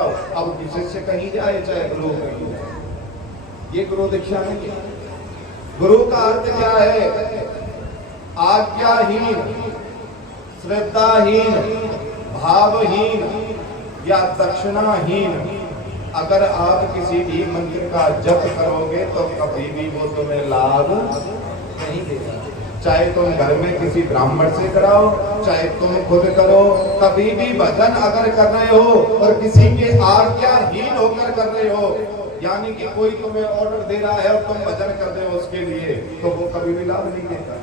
जाओ। अब शिष्य कहीं जाए चाहे गुरु कहीं जाए, ये गुरु दीक्षा नहीं है। गुरु का अर्थ क्या है? आज्ञाहीन, श्रद्धाहीन, भावहीन या दक्षिणाहीन अगर आप किसी भी मंत्र का जप करोगे तो कभी भी वो तुम्हें लाभ नहीं देगा। चाहे तुम घर में किसी ब्राह्मण से कराओ, चाहे तुम खुद करो, कभी भी भजन अगर कर रहे हो और किसी के आज्ञाहीन होकर कर रहे हो, यानी कि कोई तुम्हें ऑर्डर दे रहा है और तुम भजन कर रहे हो उसके लिए, तो वो कभी भी लाभ नहीं देगा।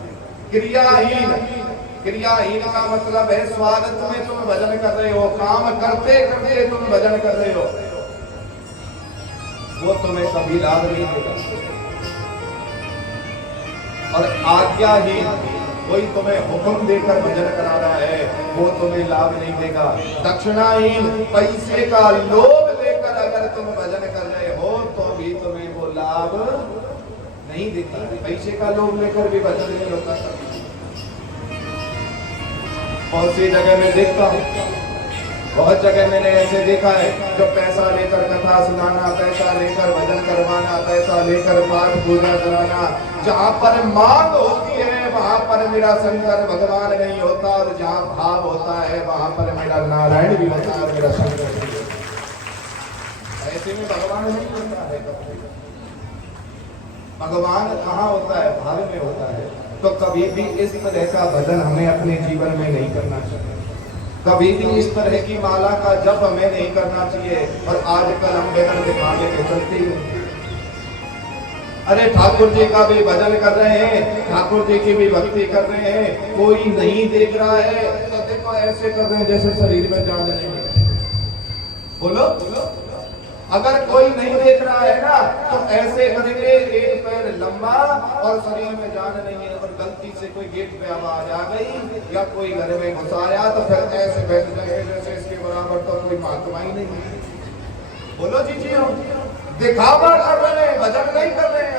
क्रियाहीन, क्रियाहीन का मतलब है स्वागत में तुम भजन कर रहे हो, काम करते करते तुम भजन कर रहे हो, वो तुम्हें कभी लाभ नहीं देगा। और आज्ञाहीन, कोई तुम्हें हुक्म देकर भजन करा रहा है, वो तुम्हें लाभ नहीं देगा। दक्षिणाहीन, पैसे का लोभ लेकर अगर तुम भजन कर रहे हो तो भी तुम्हें वो लाभ नहीं देता। पैसे का लोभ लेकर भी भजन नहीं होता। बहुत सी जगह में देखता हूँ, बहुत जगह मैंने ऐसे देखा है जो पैसा लेकर कथा सुनाना, पैसा लेकर भजन करवाना, पैसा लेकर पाठ पूजा कराना, जहाँ पर मांग होती है वहां पर मेरा शंकर भगवान नहीं होता, और जहाँ भाव होता है वहां पर मेरा नारायण भी होता है, मेरा शंकर भी होता है। ऐसे में भगवान नहीं होता है। भगवान कहाँ होता है? भाव में होता है। तो कभी भी इस तरह का भजन हमें अपने जीवन में नहीं करना चाहिए। कभी भी इस तरह की माला का जप हमें नहीं करना चाहिए। और आजकल हम बेगर दिखाने के चलते ही, अरे ठाकुर जी का भी भजन कर रहे हैं, ठाकुर जी की भी भक्ति कर रहे हैं, कोई नहीं देख रहा है तो देखो ऐसे कर रहे हैं जैसे शरीर में जान नहीं है। बोलो, अगर कोई नहीं देख रहा है ना तो ऐसे करेंगे, एक पैर लंबा और शरीर में जान नहीं है, और गलती से कोई गेट पे आवाज आ गई या कोई घर में घुस आया तो फिर ऐसे बैठ जाएंगे जैसे इसके बराबर तो कोई महात्मा ही नहीं है। बोलो जी, हम दिखावा कर रहे हैं, भजन नहीं कर रहे हैं।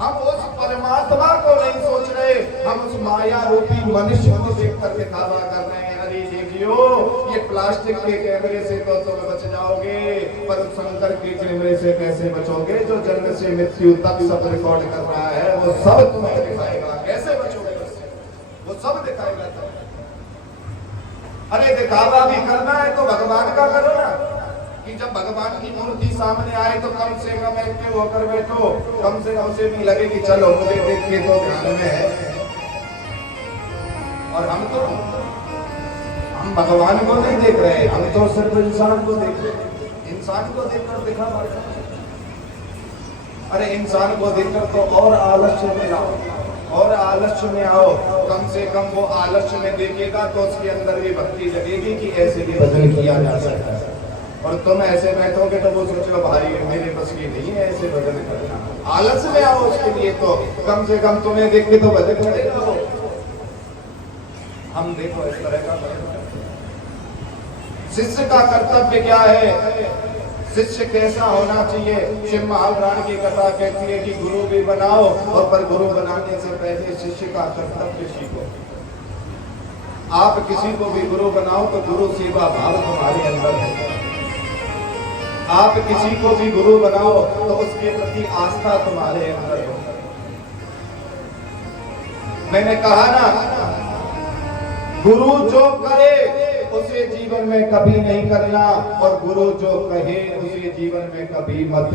हम उस परमात्मा को नहीं सोच रहे, हम उस माया रूपी मनुष्य को देखकर दिखावा कर रहे हैं। अरे देखियो, ये प्लास्टिक के कैमरे से तो तुम बच जाओगे, पर शंकर के कैमरे से कैसे बचोगे? जो जन्म से मृत्यु तक सब रिकॉर्ड कर रहा है, वो सब तुम्हें दिखाएगा। कैसे बचोगे उससे? वो सब दिखाएगा। अरे दिखावा भी करना है तो भगवान का करो ना, कि जब भगवान की मूर्ति सामने आए तो कम से कम एक्टिव होकर बैठो, कम से कम से भी लगे कि चलो मुझे देख के तो ध्यान में है। और हम भगवान को नहीं देख रहे, हम तो सिर्फ इंसान को देख रहे हैं। इंसान को देखकर दिखा पड़ता। अरे इंसान को देखकर तो और आलस्य में आओ, और आलस्य में आओ। कम से कम वो आलस्य में देखेगा तो उसके अंदर भी भक्ति लगेगी कि ऐसे भी भजन किया जा सकता है। और तुम ऐसे बैठोगे तो वो सोचो भाई मेरे बस की नहीं है ऐसे भजन करना। आलस में आओ उसके लिए, तो कम से कम तुम्हें देख के तो भजन करेगा वो। हम देखो इस तरह का शिष्य का कर्तव्य क्या है, शिष्य कैसा होना चाहिए। शिव महापुराण की कथा कहती है कि गुरु भी बनाओ, और पर गुरु बनाने से पहले शिष्य का कर्तव्य सीखो। आप किसी को भी गुरु बनाओ तो गुरु सेवा भाव तुम्हारे अंदर है। आप किसी को भी गुरु बनाओ तो उसके प्रति आस्था तुम्हारे अंदर हो। मैंने कहा ना, गुरु जो करे उसे जीवन में कभी नहीं करना, और गुरु जो कहे उसे जीवन में कभी मत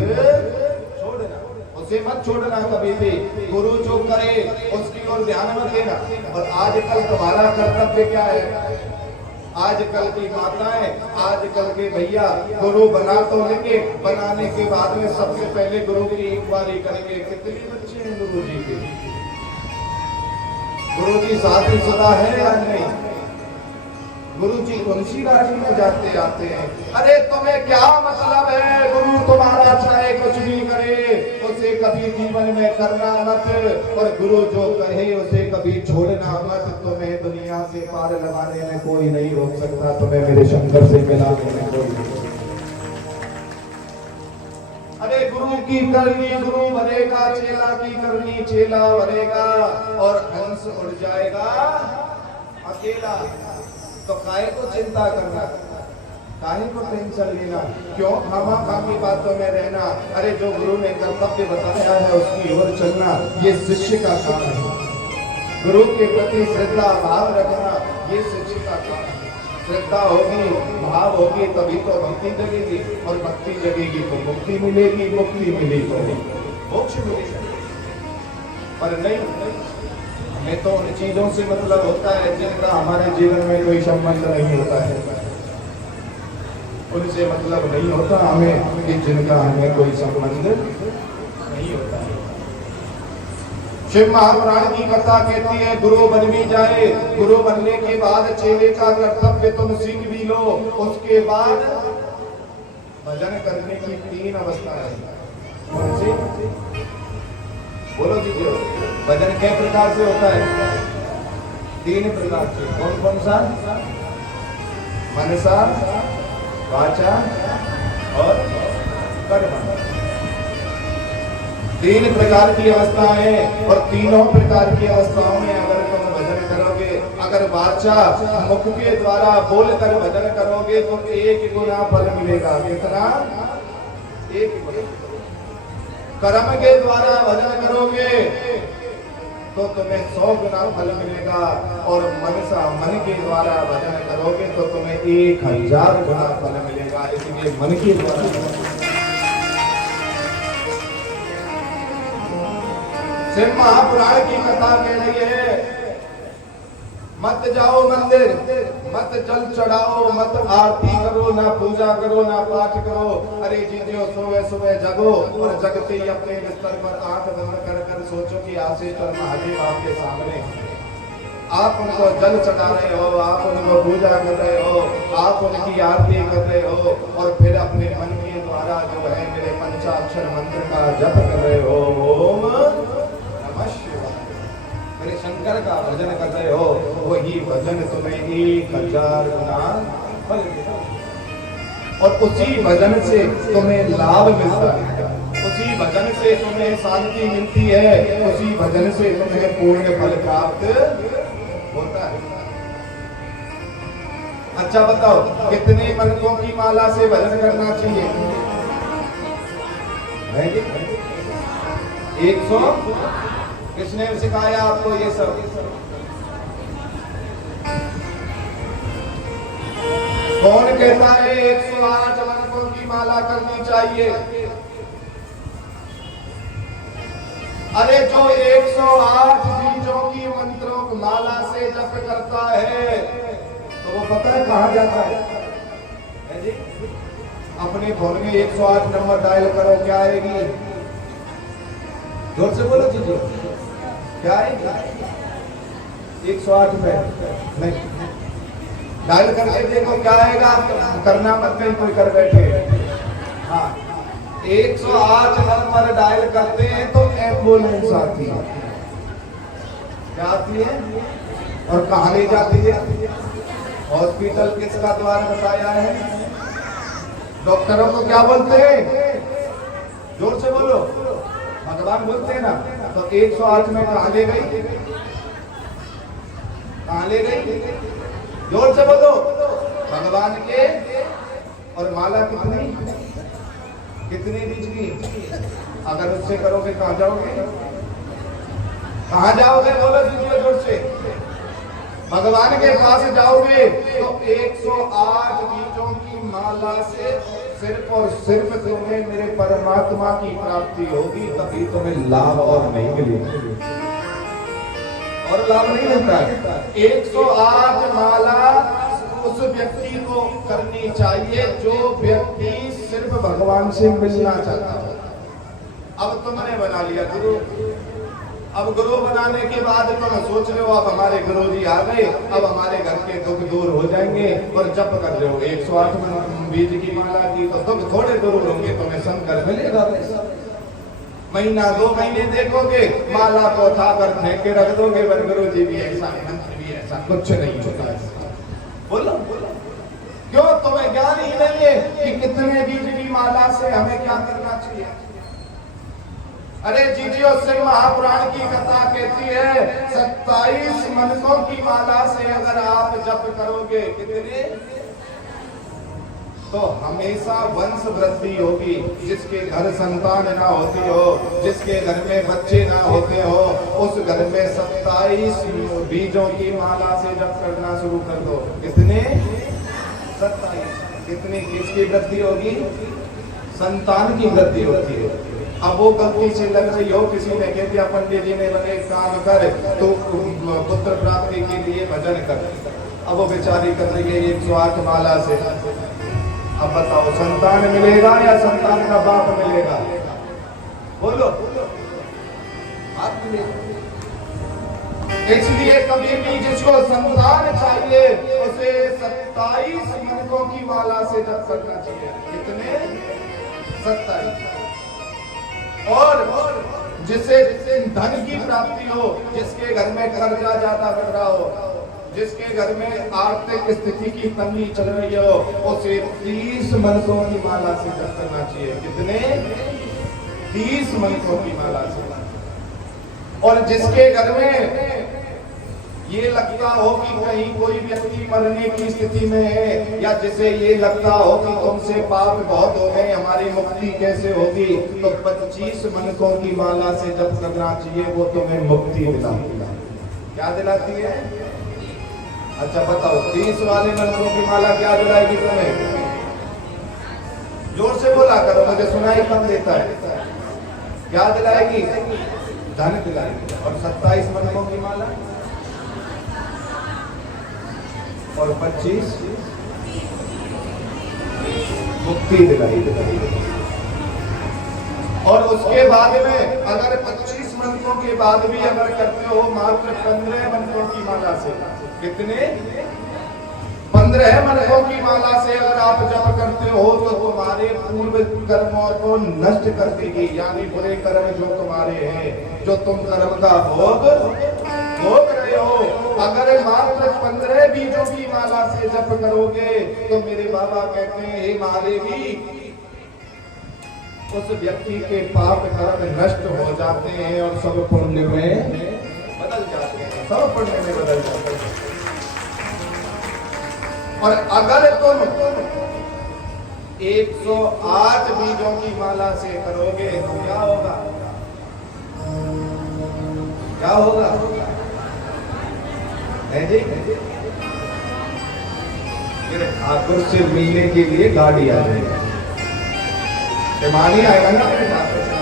छोड़ना, उसे मत छोड़ना कभी भी। गुरु जो करे उसकी ओर ध्यान मत देना। और आजकल तुम्हारा कर्तव्य क्या है? आजकल की माताएं, आजकल के भैया गुरु बना तो लेंगे, बनाने के बाद में सबसे पहले गुरु की इंक्वायरी करेंगे कितने बच्चे हैं गुरु जी के, गुरु जी शादीशुदा है या नहीं, गुरु जी कौन सी राशि में जाते आते हैं। अरे तुम्हें क्या मतलब है? गुरु तुम्हारा चाहे कुछ भी करे उसे कभी जीवन में करना मत, और गुरु जो कहे उसे कभी छोड़ना मत। तुम्हें दुनिया से पार लगाने में कोई नहीं रोक सकता, तुम्हें मेरे शंकर से मिलाने में कोई नहीं। अरे गुरु की करनी गुरु भरेगा, चेला की करनी चेला भरेगा, और हंस उड़ जाएगा अकेला। तो काहे को चिंता करना? काहे को टेंशन लेना, क्यों खामा खामी बातों में रहना। अरे जो गुरु ने कर्तव्य बताया है उसकी ओर चलना, ये शिष्य का काम है। गुरु के प्रति श्रद्धा भाव रखना, ये शिष्य का काम है। श्रद्धा होगी, भाव होगी, तभी तो भक्ति जगेगी, और भक्ति जगेगी तो मुक्ति मिलेगी, मुक्ति मिलेगी तो मोक्ष मिलेगा। पर नहीं, हमें तो उन चीजों से मतलब होता है जिनका हमारे जीवन में कोई संबंध नहीं होता है। उनसे मतलब नहीं होता हमें कि जिनका हमें कोई संबंध नहीं होता है। शिव महापुराण की कथा कहती है, गुरु बन भी जाए, गुरु बनने के बाद चेले का कर्तव्य तुम सीख भी लो, उसके बाद भजन करने की 3 अवस्था है। कौन सी? बोलो दीजिए। भजन किस प्रकार से होता है? 3 प्रकार से। कौन कौन सा? मनसा, वाचा और कर्म। 3 प्रकार की अवस्थाएं हैं, और तीनों प्रकार की अवस्थाओं में अगर तुम भजन करोगे, अगर वाचा मुख के द्वारा बोलकर भजन करोगे तो 1 गुना फल मिलेगा। कितना? 1 गुना। कर्म के द्वारा भजन करोगे तो तुम्हें 100 गुना फल मिलेगा, और मन के द्वारा भजन करोगे तो तुम्हें 1000 गुना फल मिलेगा। इसलिए मन के द्वारा। शिव महापुराण की कथा कह रही है, मत जाओ मंदिर, मत जल चढ़ाओ, मत आरती करो, ना पूजा करो, ना पाठ करो। अरे जीजियो, सुबह सुबह जगो, और जगते ही अपने बिस्तर पर आंख बंद कर कर सोचो कि आशीश्वर महादेव आपके सामने, आप उनको जल चढ़ा रहे हो, आप उनको पूजा कर रहे हो, आप उनकी आरती कर रहे हो, और फिर अपने मन के द्वारा जो है मेरे पंचाक्षर मंत्र का जप कर रहे हो, ओम नमः शिवाय, मेरे शंकर का भजन कर रहे हो। वही भजन तुम्हें 1000 गुना फल देगा, और उसी भजन से तुम्हें लाभ मिलता है, उसी भजन से तुम्हें शांति मिलती है, उसी भजन से तुम्हें पूर्ण फल प्राप्त होता है। अच्छा बताओ, कितने मनकों की माला से भजन करना चाहिए? 100। किसने सिखाया आपको ये सब? कौन कहता है 108 मनकों की माला करनी चाहिए? अरे जो 108 बीजों की मंत्रों की माला से जप करता है तो वो पता है कहां जाता है जी? अपने फोन में 108 नंबर डायल करो, क्या आएगी? जोर से बोलो जी, क्या आएगी? 108 में नहीं, डायल करके देखो क्या आएगा। करना मत, कहीं कोई कर बैठे। हाँ, 108 नंबर डायल करते हैं तो एम्बुलेंस आती है। क्या आती है? और कहाँ ले जाती है? हॉस्पिटल किसका द्वार बताया है? डॉक्टरों को क्या बोलते हैं? जोर से बोलो, भगवान बोलते हैं ना। तो 108 में कहाँ ले गई? कहाँ ले गई? जोर से बोलो, भगवान के। और माला कितनी कितनी बीज की? अगर उससे करोगे कहाँ जाओगे? कहाँ जाओगे? बोलो दीजिए जोर से। भगवान के पास जाओगे तो 108 बीजों की माला से सिर्फ और सिर्फ तुम्हें मेरे परमात्मा की प्राप्ति होगी, तभी तुम्हें लाभ और नहीं मिलेगा, और लाभ नहीं होता है। 108 माला उस व्यक्ति को करनी चाहिए जो व्यक्ति सिर्फ भगवान से मिलना चाहता है। अब तुमने बना लिया गुरु, अब गुरु बनाने के बाद तुम सोच रहे हो अब हमारे गुरु जी आ गए, अब हमारे घर के दुख दूर हो जाएंगे, और जप कर रहे हो 108 बीज की माला की, तो दुख थोड़े दूर होंगे, तुम्हें शंकर मिलेगा। महीना 2 महीने देखोगे, माला को उठा कर फेंक के रख दोगे, पर गुरु जी भी ऐसा, मंत्र भी ऐसा, कुछ नहीं होता है। बोलो क्यों? तुम्हें ज्ञान ही नहीं है कि कितने बीज की माला से हमें क्या करना चाहिए। अरे जीजियो, शिव महापुराण की कथा कहती है 27 मनकों की माला से अगर आप जप करोगे, कितने? तो हमेशा वंश वृद्धि होगी। जिसके घर संतान ना होती हो, जिसके घर में बच्चे ना होते हो, उस घर में 27 बीजों की माला से जप करना शुरू कर दो। कितने? 27। कितनी? किसकी वृद्धि होगी? संतान की वृद्धि होती है। अब वो गलती से लग रही हो, किसी ने कह दिया पंडित जी ने बने काम कर तो पुत्र प्राप्ति के लिए भजन कर। अब वो बेचारी कर रही है 108 माला से। अब बताओ संतान मिलेगा या संतान का बाप मिलेगा? बोलो। बाप मिलेगा। इसलिए कभी भी जिसको संतान चाहिए उसे 27 मनकों की माला से जप करना चाहिए। कितने? 27। और जिसे धन की प्राप्ति हो, जिसके घर में कर्जा ज्यादा बढ़ रहा हो, जिसके घर में आर्थिक स्थिति की तंगी चल रही हो, उसे 30 मनकों की माला से जप करना चाहिए। कितने? 30 मनकों की माला से। और जिसके घर में ये लगता हो कि कहीं कोई व्यक्ति मरने की स्थिति में है, या जिसे ये लगता हो कि तुमसे पाप बहुत हो गए, हमारी मुक्ति कैसे होगी, तो 25 मनकों की माला से जप करना चाहिए। वो तुम्हें मुक्ति दिलाती है। क्या दिलाती है? अच्छा बताओ, 30 वाले मनकों की माला क्या दिलाएगी तुम्हें? जोर से बोला करो, मुझे सुनाई कम देता है। क्या दिलाएगी? धन दिलाएगी। और 27 मनकों की माला और 25 मुक्ति दिलाई। और उसके बाद में अगर 25 मनकों के बाद भी अगर करते हो मात्र 15 मनकों की माला से। कितने? 15 मनकों की माला से अगर आप जप करते हो तो तुम्हारे पूर्व कर्मों को नष्ट कर देगी। यानी बुरे कर्म जो तुम्हारे हैं, जो तुम कर्म का भोग रहे हो, अगर मात्र 15 बीजों की माला से जप करोगे तो मेरे बाबा कहते हैं हे महादेवी, उस व्यक्ति के पाप कर्म नष्ट हो जाते हैं और सब पुण्य में बदल जाते हैं। सब पुण्य में बदल जाते हैं। और अगर तुम 108 बीजों की माला से करोगे तो क्या होगा? क्या होगा? है जी? मेरे ठाकुर से मिलने के लिए गाड़ी आ जाएगी, मानी आएगा ना मेरे ठाकुर से।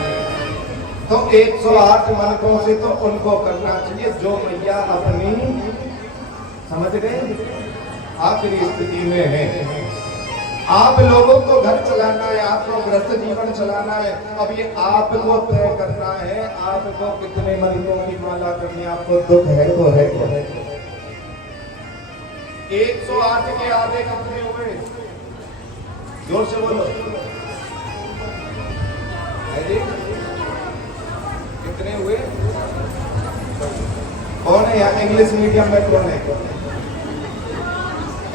तो 108 मनकों से तो उनको करना चाहिए जो मैया अपनी, समझ गए, आखिरी स्थिति में है। आप लोगों को घर चलाना है, आपको गृहस्थ जीवन चलाना है। अब ये आपको तय करना है आपको कितने मनकों की माला करनी है। आपको दुख है तो है, 108 के आधे कितने हुए? जोर से बोलो। जी कितने हुए? कौन है यहाँ इंग्लिश मीडियम में? कौन है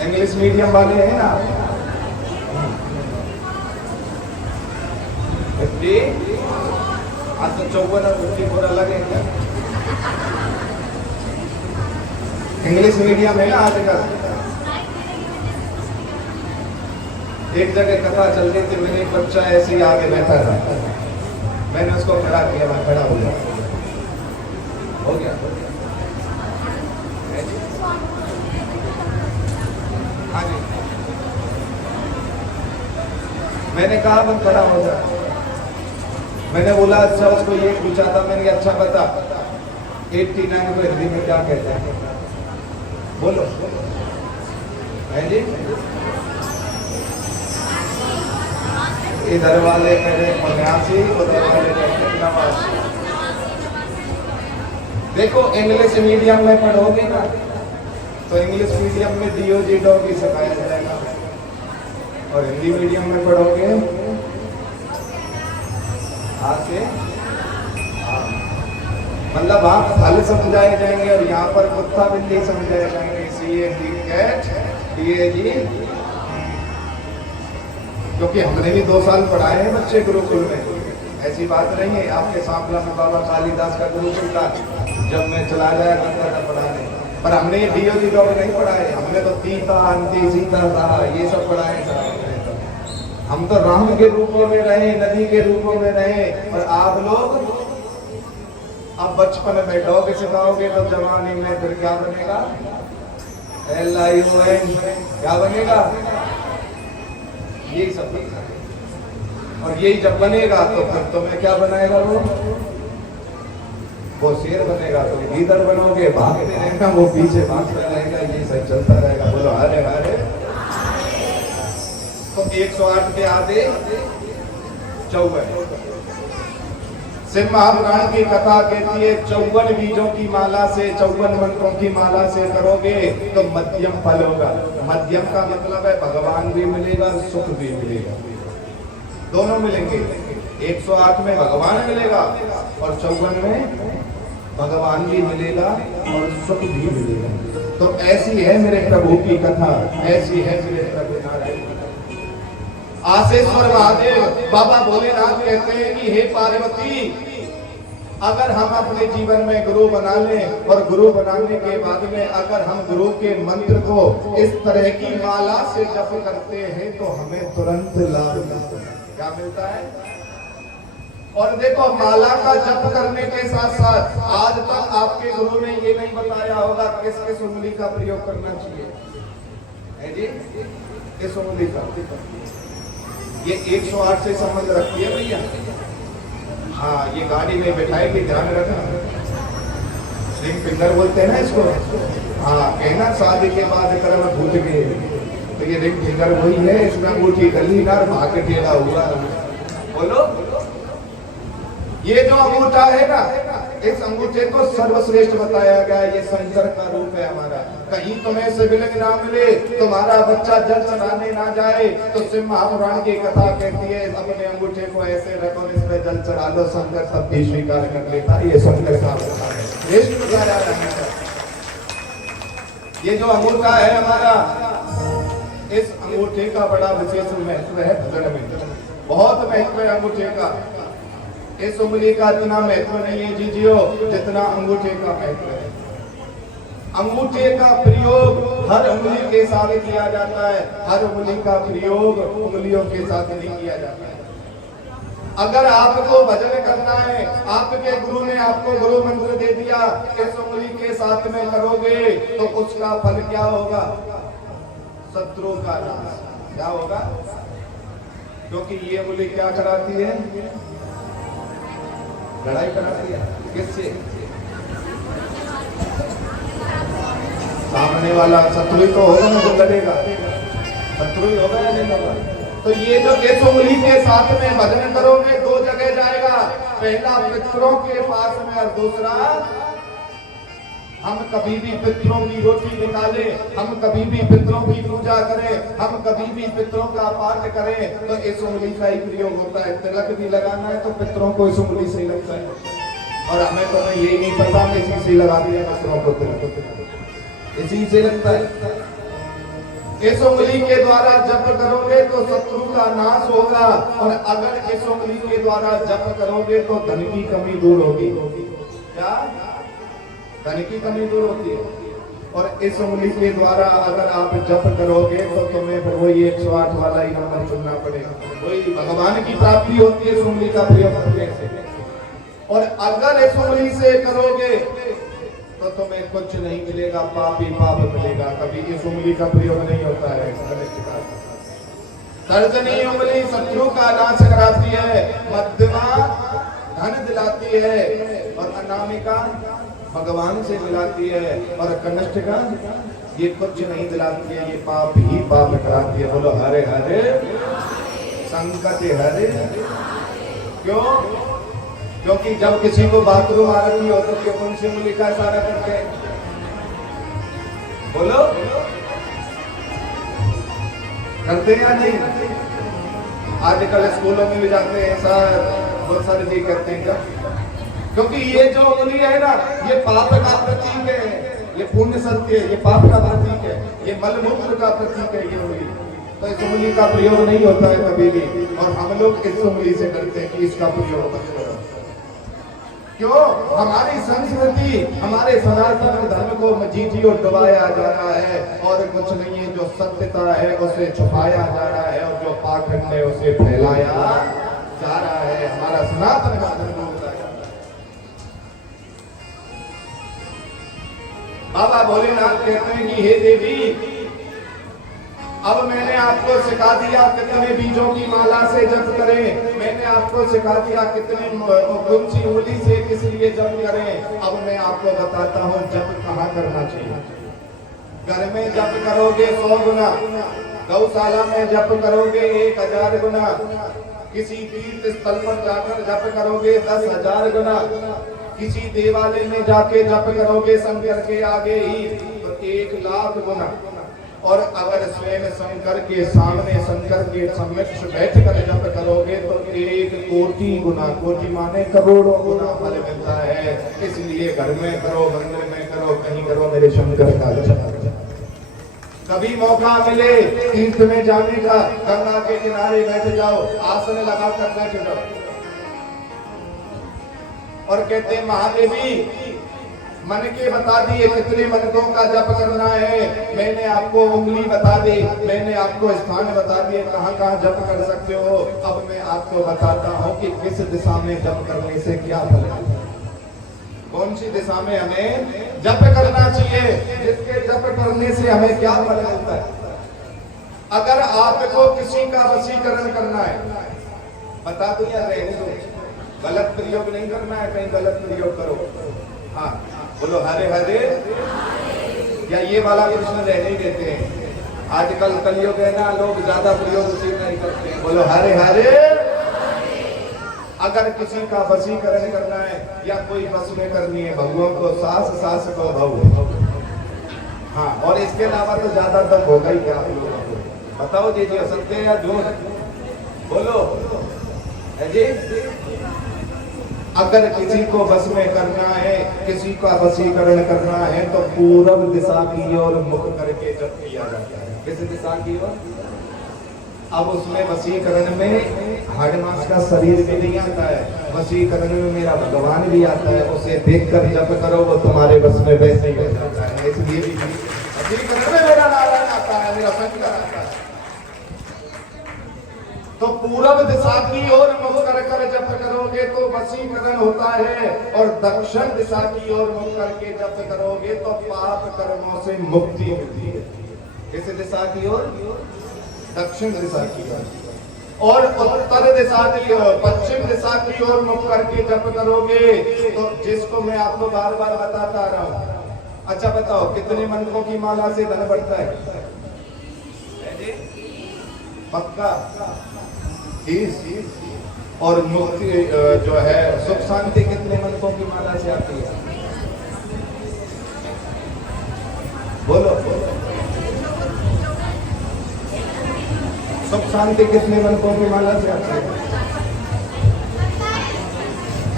इंग्लिश मीडियम वाले हैं ना? 50। आज तो 54 और 54 अलग है क्या? इंग्लिश मीडियम है ना आजकल। एक जगह कथा चल रही थी, मैंने एक बच्चा ऐसे ही आगे बैठा था, मैंने उसको खड़ा किया, मैं खड़ा हो गया। हो गया? हाँ जी। मैंने कहा मैं खड़ा हो जा। मैंने बोला अच्छा, उसको ये पूछा था मैंने, अच्छा बता 89 को हिंदी में क्या कहते हैं? बोलो। है जी? इधर वाले कहते 89, उधर वाले कहते 89। देखो इंग्लिश मीडियम में पढ़ोगे ना तो इंग्लिश मीडियम में डीओजी डॉगी सिखाया जाएगा, और हिंदी मीडियम में पढ़ोगे आके मतलब आप फल समझाए जाएंगे और यहाँ पर कुत्ता बिल्ली समझाए जाएंगे। क्योंकि हमने भी 2 साल पढ़ाए हैं बच्चे गुरुकुल में, ऐसी बात नहीं है। आपके सांपला में बाबा कालिदास का गुरुकुल था, जब मैं चला जाया करता था पढ़ाने, पर हमने डीओजी डॉग नहीं पढ़ाए। हमने तो तीता अंति सीता था ये सब पढ़ाए। हम तो राम के रूपों में रहे, नदी के रूपों में रहे, और आप लोग अब बचपन में डॉग सिखाओगे तो जवानी में फिर क्या बनेगा? LION क्या बनेगा? यही सब बनेगा। और यही जब बनेगा तो फिर तुम्हें क्या बनाएगा? वो शेर बनेगा, तो लीडर बनोगे, भागते रहेगा, वो पीछे भागता रहेगा, ये सब चलता रहेगा। बोलो हरे हरे। तो 108 के आधे 54। शिव महापुराण की कथा कहती है 54 बीजों की माला से, 54 मंत्रों की माला से करोगे तो मध्यम फल होगा। मध्यम का मतलब है भगवान भी मिलेगा, सुख भी मिलेगा, दोनों मिलेंगे। 108 में भगवान मिलेगा और 54 में भगवान भी मिलेगा और सुख भी मिलेगा। तो ऐसी है मेरे प्रभु की कथा, ऐसी है मेरे प्रभु नारायण। आशेश्वर महादेव बाबा भोलेनाथ कहते हैं कि हे पार्वती, अगर हम अपने जीवन में गुरु बना लें और गुरु बनाने के बाद में अगर हम गुरु के मंत्र को इस तरह की माला से जप करते हैं तो हमें तुरंत लाभ मिलता है। क्या मिलता है? और देखो, माला का जप करने के साथ साथ आज तक आपके गुरु ने ये नहीं बताया होगा किस किस उंगली का प्रयोग करना चाहिए, है जी? किस उंगली का? ये 108 से संबंध रखती है भैया। हाँ, ये गाड़ी में बैठाए के ध्यान रखना। रिंग फिंगर बोलते हैं ना इसको। हाँ, कहना शादी के बाद कर्म भूल गए, तो ये रिंग फिंगर वही है। इसमें अंगूठी गली ना भाग टेढ़ा हुआ। बोलो, ये जो अंगूठा है ना, इस अंगूठे को सर्वश्रेष्ठ बताया गया। ये शंकर का रूप है हमारा। कहीं तुम्हें सिबलिंग ना मिले, तुम्हारा बच्चा जल चढ़ाने ना जाए, तो शिव महापुराण की कथा कहती है अपने अंगूठे को ऐसे रखो, इस पे जल चढ़ा लो, शंकर सब भी स्वीकार कर लेता है। ये शंकर का श्रेष्ठ बताया है। ये जो अंगूठा है हमारा, इस अंगूठे का बड़ा विशेष महत्व है भजन में। बहुत महत्व है अंगूठे का। इस उंगली का इतना महत्व नहीं है जीजियो जितना अंगूठे का महत्व है। अंगूठे का प्रयोग हर उंगली के साथ किया जाता है, हर उंगली का प्रयोग उंगलियों के साथ नहीं किया जाता है। अगर आपको भजन करना है, आपके गुरु ने आपको गुरु मंत्र दे दिया, इस उंगली के साथ में करोगे तो उसका फल क्या होगा? शत्रु का नाश। क्या होगा? क्योंकि ये उंगली क्या कराती है? लड़ाई कराती है। किससे? सामने वाला शत्रु तो होगा ना, जो लड़ेगा शत्रु ही होगा या नहीं होगा? तो ये जो इस उंगली के साथ में भजन करोगे, दो जगह जाएगा। पहला पितरों के पास में, और दूसरा हम कभी भी पितरों की रोटी निकाले, हम कभी भी पितरों की पूजा करें, हम कभी भी पितरों का पाठ करें, तो इस उंगली का ही प्रयोग होता है। तिलक भी लगाना है तो पितरों को इस उंगली से लगता है। और हमें तो यही नहीं पता, हम इसी से लगा दिया पितरों को तिलक, इसी से लगता है। इस उंगली के द्वारा जप करोगे तो शत्रु का नाश होगा, और अगर इस उंगली के द्वारा जप करोगे तो धन की कमी दूर होगी। क्या? धन की कमी दूर होती है। और इस उंगली के द्वारा अगर आप जप करोगे तो तुम्हें फिर वही 108 वाला ही नंबर चुनना पड़ेगा, वही भगवान की प्राप्ति होती है इस उंगली का प्रयोग करने से। और अगर इस उंगली से करोगे तो तुम्हें कुछ नहीं मिलेगा, पाप ही पाप मिलेगा। कभी इस उंगली का प्रयोग नहीं होता है। तर्जनी उंगली शत्रु का नाश कराती है, मध्यमा धन दिलाती है, और अनामिका भगवान से मिलाती है, और कनिष्ठिका ये कुछ नहीं दिलाती है, ये पाप ही पाप कराती है। बोलो हरे हरे संकट हरे। क्यों? क्योंकि जब किसी को बाथरूम आ रही हो तो क्यों कौन सी उंगली का इशारा करते हैं? बोलो, करते हैं या नहीं? आजकल स्कूलों में भी जाते हैं सर, बहुत सारे जी करते हैं। क्या? क्योंकि ये जो उंगली है ना, ये पाप का प्रतीक है, ये पुण्य सत्य है, ये पाप का प्रतीक है, ये मलमूत्र का प्रतीक है ये उंगली। तो इस उंगली का प्रयोग नहीं होता है कभी भी, और हम लोग इस उंगली से करते हैं कि इसका प्रयोग मत करो। क्यों? हमारी संस्कृति, हमारे सनातन धर्म को मजीठी और डुबाया जा रहा है, और कुछ नहीं है। जो सत्यता है उसे छुपाया जा रहा है, और जो पाखंड है उसे सनातन का धर्म होता है। बाबा भोलेनाथ कहते हैं कि हे देवी, अब मैंने आपको सिखा दिया कितने बीजों की माला से जप करें, मैंने आपको सिखा दिया कितने कौन सी उंगली से किस लिए जप करें। अब मैं आपको बताता हूँ जप कहाँ करना चाहिए। घर में जप करोगे 100 गुना, गौशाला में जप करोगे 1000 गुना, किसी तीर्थ स्थल पर जाकर जप करोगे 10,000 गुना, किसी देवालय में जाके जप करोगे शंकर के आगे ही तो 1,00,000 गुना, और अगर स्वयं शंकर के सामने शंकर के समक्ष बैठ कर जप करोगे तो 1,00,00,000 गुना, कोटि माने करोड़ों गुना फल मिलता है। इसलिए घर में करो, मंदिर में करो, कहीं करो, मेरे शंकर का जप। कभी मौका मिले तीर्थ में जाने का, गंगा के किनारे बैठ जाओ, आसन लगा कर बैठ जाओ और कहते महादेवी मन के बता दिए कितने मनकों का जप करना है, मैंने आपको उंगली बता दी, मैंने आपको स्थान बता दिए कहाँ कहाँ जप कर सकते हो। अब मैं आपको बताता हूँ कि किस दिशा में जप करने से क्या फल है, कौन सी दिशा में हमें जप करना चाहिए, जिसके जप करने से हमें क्या फल मिलता है। अगर आपको किसी का वशीकरण करना है, बता दो या रहने दो, गलत प्रयोग नहीं करना है, कहीं गलत प्रयोग करो। हाँ बोलो हरे हरे, या ये वाला प्रश्न रहने देते हैं। आजकल कलयुग है ना, लोग ज्यादा प्रयोग उसी नहीं करते हैं। बोलो हरे हरे। अगर किसी का वशीकरण करना है या कोई बस में करनी है, बहुओं को सास, सास को बहू, हाँ, और इसके अलावा तो ज्यादा तक होगा ही क्या। बताओ जी जी, सत्य या झूठ, बोलो जी। अगर किसी को बस में करना है, किसी का वशीकरण करना है तो पूरब दिशा की ओर मुख करके जप किया जाता है। किस दिशा की ओर? अब उसमें वशीकरण में हाड़ मास का शरीर भी नहीं आता है, वशीकरण में मेरा भगवान भी आता है, उसे देखकर जप करो, वो तुम्हारे बस में वैसे ही हो जाता है। इसलिए भी वशीकरण में मेरा नारायण आता है, मेरा शंकर आता है। तो पूरब दिशा की ओर मुख कर जप करोगे तो वशीकरण होता है, और दक्षिण दिशा की ओर मुख करके जप करोगे तो पाप कर्मों से मुक्ति मिलती है। किस दिशा की ओर? दक्षिण दिशा की ओर। और उत्तर दिशा की ओर, पश्चिम दिशा की ओर मुख करके जप करोगे तो, जिसको मैं आपको बार बार बताता रहा हूं। अच्छा बताओ, कितने मनकों की माला से धन बढ़ता है? पक्का? और मुक्ति जो है, सुख शांति कितने मनकों की माला से आती है? बोलो बोलो। सुख शांति कितने मनकों की माला से आती है?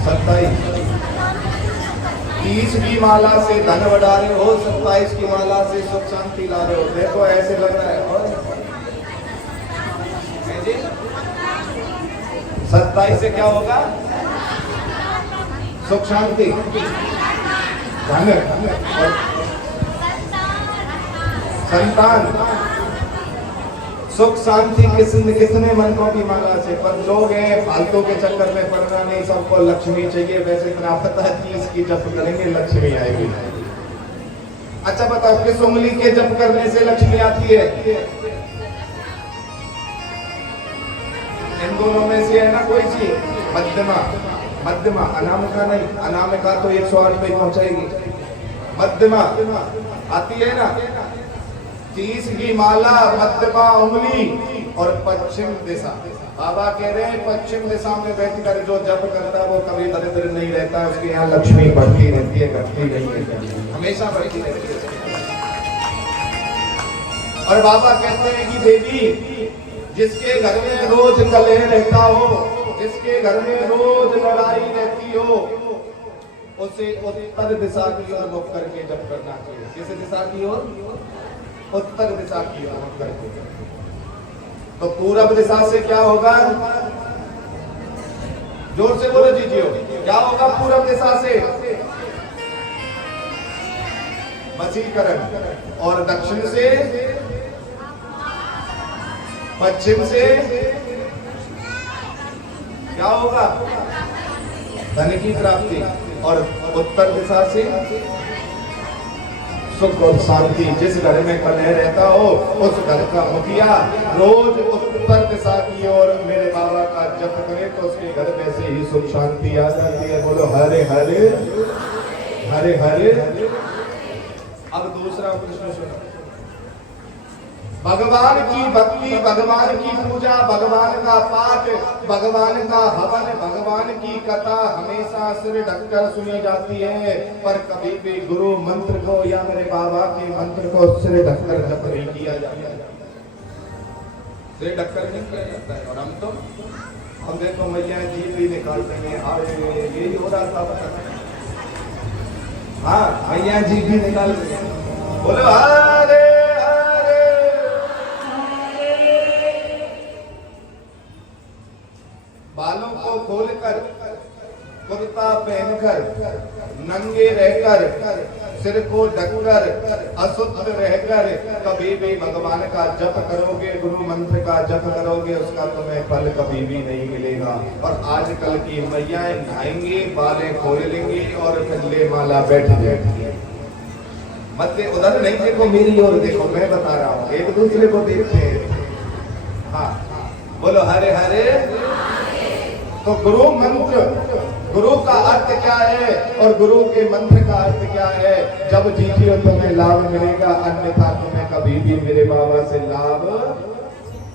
27। 30 की माला से धन बढ़ा रहे हो, 27 की माला से सुख शांति ला रहे हो। देखो ऐसे लग रहा है। और 27 से क्या होगा? सुख शांति, धन, संतान। सुख शांति कितने मनकों की माला से? पर लोग हैं फालतू के चक्कर में पड़ना नहीं, सबको लक्ष्मी चाहिए। वैसे इतना पता है कि इसकी जप करेंगे लक्ष्मी आएगी। अच्छा बताओ, किस उंगली के जप करने से लक्ष्मी आती है? इन दोनों में से है ना कोई चीज? मध्यमा। मध्यमा, अनामिका नहीं, अनामिका तो 108 पे पहुंचाएगी। मध्यमा आती है ना? 30 की माला, मध्यमा उंगली और पश्चिम दिशा। बाबा कह रहे हैं पश्चिम दिशा में बैठकर जो जप करता है वो कभी दरिद्र नहीं रहता, उसके यहाँ लक्ष्मी बढ़ती रहती है, घटती नहीं है, हमेशा बढ़ती रहती है। और बाबा कहते हैं कि देवी, जिसके घर में रोज कलह रहता हो, जिसके घर में रोज लड़ाई रहती हो, उसे उत्तर दिशा की ओर मुख करके जप करना चाहिए। किस दिशा की ओर? उत्तर दिशा की ओर मुख करके। तो पूरब दिशा से क्या होगा? जोर से बोलो जीजियो, क्या होगा पूरब दिशा से? वशीकरण। और दक्षिण से, पश्चिम से क्या होगा? धन की प्राप्ति। और उत्तर दिशा से सुख और शांति। जिस घर में कलह रहता हो उस घर का मुखिया रोज उत्तर दिशा की ओर मेरे बाबा का जप करे तो उसके घर में से ही सुख शांति आ जाती है। बोलो हरे हरे हरे हरे। अब दूसरा प्रश्न सुनो। भगवान की भक्ति, भगवान की पूजा, भगवान का पाठ, भगवान का हवन, भगवान की कथा हमेशा सिर ढककर सुनी जाती है, पर कभी भी गुरु मंत्र को या मेरे बाबा के मंत्र को सिर ढककर जप नहीं किया जाता, सिर ढककर नहीं किया जाता है। और हम देखो मैया जी भी निकाल देंगे। यही हो रहा था, हाँ मैया जी भी निकाल देंगे। बोलो हरे बालों को खोलकर, कुर्ता पहनकर, नंगे रहकर, सिर को ढककर, अशुद्ध रहकर कभी भी भगवान का जप करोगे, गुरु मंत्र का जप करोगे, उसका तुम्हें फल कभी भी नहीं मिलेगा। और आजकल की मैयाएं नहाएंगी, बालें खोल लेंगी और फिर माला बैठ जाएगी। मत उधर नहीं देखो, मेरी ओर देखो, मैं बता रहा हूँ, एक दूसरे को देखते हैं। हाँ बोलो हरे हरे। तो गुरु मंत्र, गुरु का अर्थ क्या है और गुरु के मंत्र का अर्थ क्या है? जब जीतियो तुम्हें लाभ मिलेगा, अन्यथा तुम्हें कभी भी मेरे बाबा से लाभ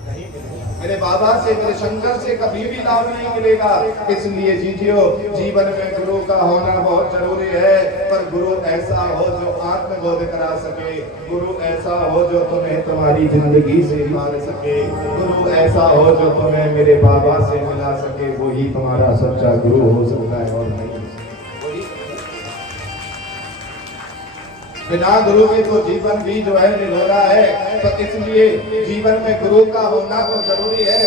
नहीं मिलेगा, मेरे बाबा से, मेरे शंकर से कभी भी लाभ नहीं मिलेगा। इसलिए जीजियो, जीवन में गुरु का होना बहुत जरूरी है, पर गुरु ऐसा हो जो आत्मबोध करा सके, गुरु ऐसा हो जो तुम्हें तुम्हारी जिंदगी से मार सके, गुरु ऐसा हो जो तुम्हें मेरे बाबा से मिला सके, वही तुम्हारा सच्चा गुरु हो सकता है। और नहीं बिना गुरु के तो जीवन भी जो है निभोरा है, तो इसलिए जीवन में गुरु का होना तो जरूरी है,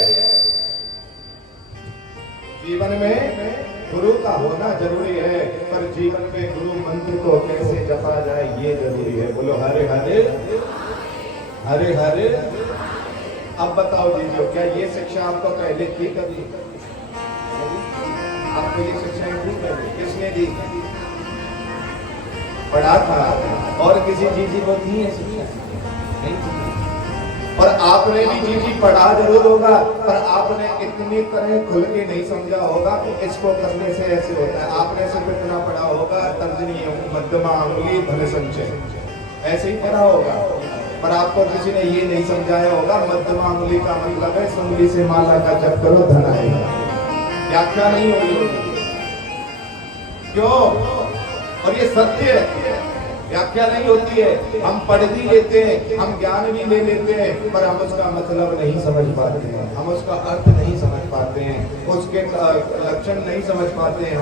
जीवन में गुरु का होना जरूरी है, पर जीवन में गुरु मंत्र को कैसे जपा जाए ये जरूरी है। बोलो हरे हरे हरे हरे। अब बताओ जीजो, क्या ये शिक्षा आपको पहले थी कभी? आपको ये शिक्षा थी पहले? किसने दी? पढ़ा था? और किसी जीजी को दी है शिक्षा? नहीं थी। और आपने भी जीजी पढ़ा जरूर होगा, पर आपने इतनी तरह खुल के नहीं समझा होगा कि इसको करने से ऐसे होता है। आपने सिर्फ इतना पढ़ा होगा, तर्जनी मध्यमा अंगुली धन संचय, ऐसे ही पढ़ा होगा, पर आपको किसी ने ये नहीं समझाया होगा मध्यमा अंगुली का मतलब है उंगली से माला का जप करो धन आएगा। व्याख्या नहीं होगी, क्यों? और ये सत्य है, व्याख्या नहीं होती है। हम पढ़ भी लेते हैं, हम ज्ञान भी ले लेते हैं, पर हम उसका मतलब नहीं समझ पाते हैं, हम उसका अर्थ नहीं समझ पाते हैं, उसके लक्षण नहीं समझ पाते हैं।